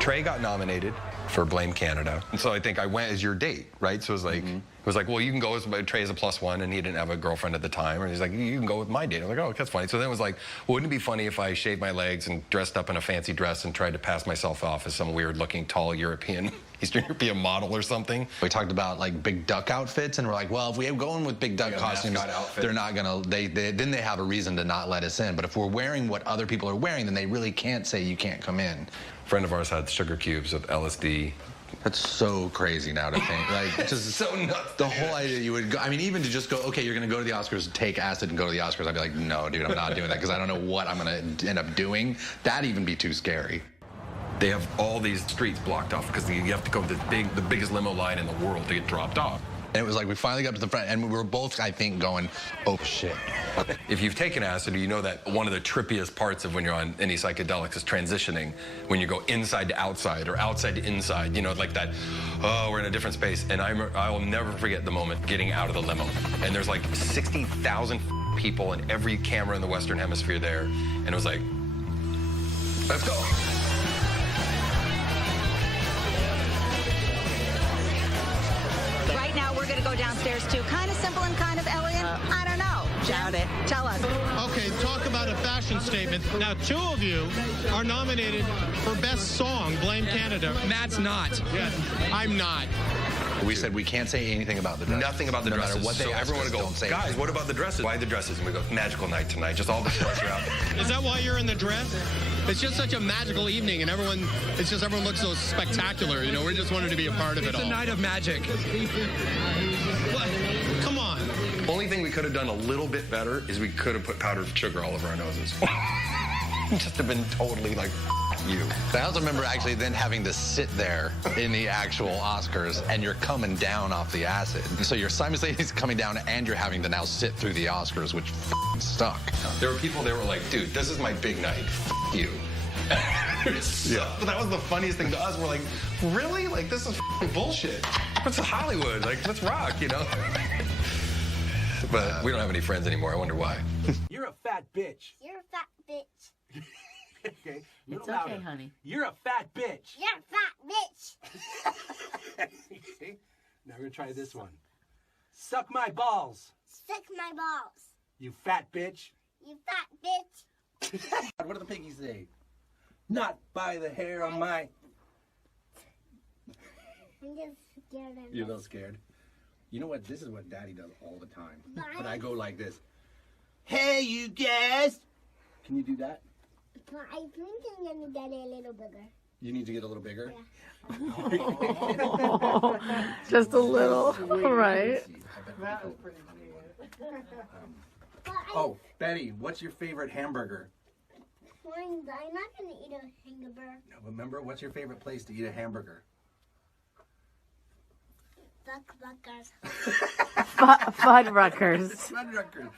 Trey got nominated for Blame Canada. And so I think I went as your date, right? So it was like, well, you can go as Trey as a +1, and he didn't have a girlfriend at the time. And he's like, you can go with my date. I was like, oh, that's funny. So then it was like, wouldn't it be funny if I shaved my legs and dressed up in a fancy dress and tried to pass myself off as some weird-looking, tall European, Eastern European model or something? We talked about like big duck outfits, and we're like, well, if we go in with big duck costumes, they're not gonna. Then they have a reason to not let us in. But if we're wearing what other people are wearing, then they really can't say you can't come in. A friend of ours had sugar cubes with LSD. That's so crazy now to think. Like, just so nuts. The whole idea you would go, I mean, even to just go, okay, you're going to go to the Oscars, take acid and go to the Oscars, I'd be like, no, dude, I'm not doing that because I don't know what I'm going to end up doing. That'd even be too scary. They have all these streets blocked off because you have to go the biggest limo line in the world to get dropped off. And it was like we finally got to the front, and we were both, I think, going, oh, shit. If you've taken acid, you know that one of the trippiest parts of when you're on any psychedelics is transitioning, when you go inside to outside or outside to inside, you know, like that, oh, we're in a different space. And I will never forget the moment getting out of the limo. And there's like 60,000 people and every camera in the Western Hemisphere there. And it was like, let's go. Right now, we're going to go downstairs to kind of simple and kind of elegant. I don't know. Doubt it. Tell us. Okay, talk about a fashion statement. Now, two of you are nominated for Best Song, Blame Canada. Matt's not. Yes, I'm not. We said we can't say anything about the dresses. Nothing about the dresses. No matter what they ask everyone us, would go, don't say guys, anything. what about the dresses? Why the dresses? And we go, magical night tonight. Just all the pressure out. Is that why you're in the dress? It's just such a magical evening, and everyone looks so spectacular. You know, we just wanted to be a part of it all. It's a night of magic. What? Come on. Only thing we could have done a little bit better is we could have put powdered sugar all over our noses. Just have been totally like, you. But I also remember actually then having to sit there in the actual Oscars, and you're coming down off the acid. So you're simultaneously coming down, and you're having to now sit through the Oscars, which stuck. There were people that were like, dude, this is my big night. You. Yeah. That was the funniest thing to us. We're like, really? Like, this is bullshit. It's Hollywood. Like, let's rock, you know? But we don't have any friends anymore. I wonder why. You're a fat bitch. You're a fat bitch. Okay. It's okay, honey. You're a fat bitch. You're a fat bitch. See? Now we're gonna try this one. Suck my balls. Suck my balls. You fat bitch. You fat bitch. What do the piggies say? Not by the hair on my. I'm just scared of You're a little scared. You know what? This is what Daddy does all the time. But I go like this. Hey, you guys. Can you do that? But I think I'm gonna get it a little bigger. You need to get a little bigger. Yeah. Just a little, right? That was pretty Oh, Betty, what's your favorite hamburger? I'm not gonna eat a hamburger. No, remember, what's your favorite place to eat a hamburger? Fuddruckers. Fuddruckers. Fuddruckers.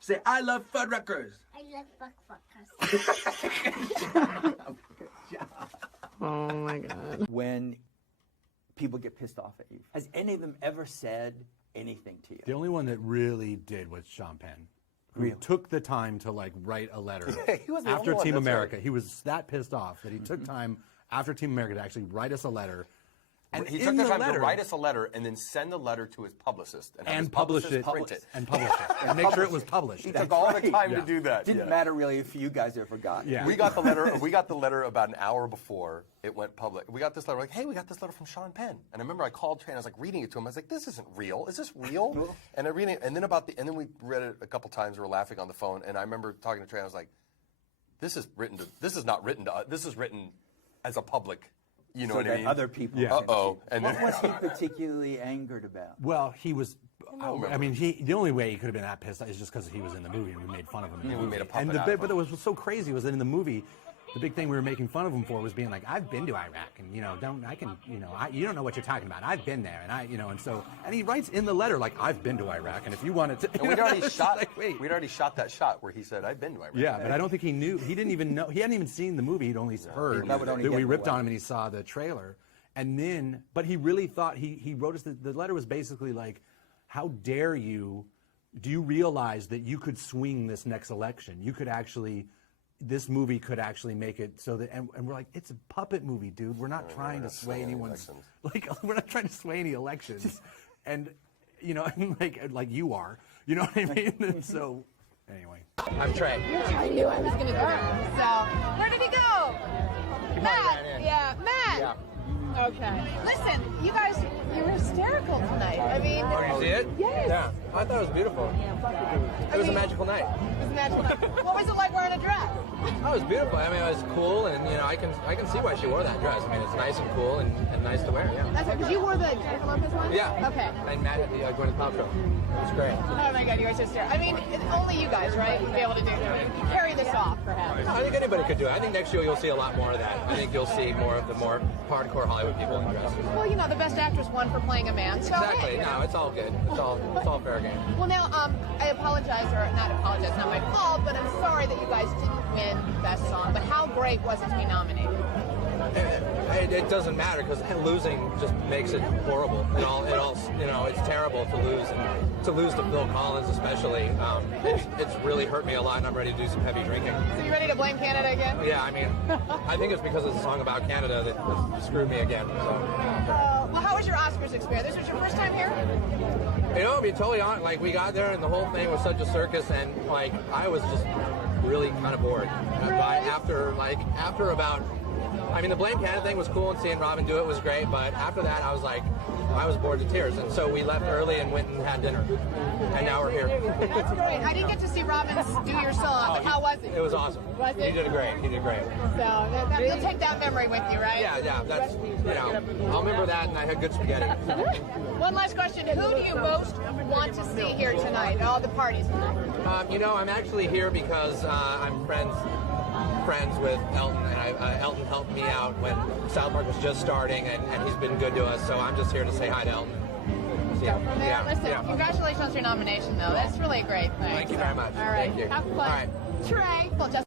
Say, I love Fuddruckers. I love fuddruckers. Oh my God. When people get pissed off at you, has any of them ever said anything to you? The only one that really did was Sean Penn, who took the time to like write a letter after Team America. He was that pissed off that he took time after Team America to actually write us a letter. And he took the time to write us a letter and then send the letter to his publicist and publish it print it and publish it and make sure it was published. He took all the time to do that. Didn't matter really if you guys ever got it. Yeah. We got the letter. We got the letter about an hour before it went public. We got this letter. Like, hey, we got this letter from Sean Penn. And I remember I called Trey and I was like reading it to him. I was like, this isn't real. Is this real? And I read it. And then we read it a couple times. We were laughing on the phone. And I remember talking to Trey. And I was like, this is not written to us. This is written as a public. You know so what that I mean? Other people. Yeah. Uh-oh. And what was he particularly angered about? Well, he was. I mean, the only way he could have been that pissed is just because he was in the movie and we made fun of him. In the movie. We made a puppet and out of him. But what was so crazy was that in the movie, the big thing we were making fun of him for was being like, I've been to Iraq, and you don't know what you're talking about. I've been there, and he writes in the letter like, I've been to Iraq, and if you wanted to, and we'd already shot that shot where he said, I've been to Iraq. Yeah, but I don't think he knew. He didn't even know. He hadn't even seen the movie. He'd only heard that we ripped on him, and he saw the trailer. And then, but he really thought, he wrote us, the letter was basically like, how dare you, do you realize that you could swing this next election? You could actually this movie could actually make it so that, and we're like, it's a puppet movie, dude. We're not trying to sway anyone's, we're not trying to sway any elections, and you know, like you are, you know what I mean? And so, anyway. I'm Trey. I knew I was going to go. So, where did he go? Matt. Yeah, Matt. Yeah. Okay. Listen, you guys, you were hysterical tonight. I mean, Oh, you see it? Yes. Yeah. I thought it was beautiful. It was a magical night. It was magical. What was it like wearing a dress? Oh, it was beautiful. I mean, it was cool, and you know, I can see why she wore that dress. I mean, it's nice and cool and nice to wear. Yeah. That's because you wore the Jennifer Lopez one? Yeah. Okay. And Matt had the Gwyneth Paltrow. It was great. Oh my God, you guys are hysterical. I mean, it's only you guys, right? Would be able to carry this off, perhaps. No, I think anybody could do it. I think next year you'll see a lot more of that. I think you'll see more of the more hardcore Hollywood people in dresses. Well, you know, the Best Actress won for playing a man. So Exactly. hey, No, it's all good. It's all fair game. Well, now, I apologize, or not apologize, not my fault, but I'm sorry that you guys didn't win Best Song. But how great was it to be nominated? It doesn't matter because losing just makes it horrible. It all, you know, it's terrible to lose, and to lose to Phil Collins especially. It's really hurt me a lot, and I'm ready to do some heavy drinking. So you ready to blame Canada again? Yeah, I mean, I think it's because it's a song about Canada that screwed me again. So. Well, how was your Oscars experience? This was your first time here? You know, to be totally honest, like we got there and the whole thing was such a circus, and like I was just really kind of bored. After about. I mean, the Blame Canada thing was cool, and seeing Robin do it was great, but after that, I was bored to tears, and so we left early and went and had dinner, and now we're here. That's great. I didn't get to see Robin do your song, but how was it? It was awesome. Was it? He did great. So you'll take that memory with you, right? Yeah. That's, you know, I'll remember that, and I had good spaghetti. One last question: who do you most want to see here tonight at all the parties tonight? You know, I'm actually here because I'm friends with Elton, and Elton helped me out when South Park was just starting, and he's been good to us, so I'm just here to say hi to Elton. Listen, congratulations on your nomination, though. That's really a great thing. Thank you very much. All right, Thank you. have fun. All right. Trey. Well, just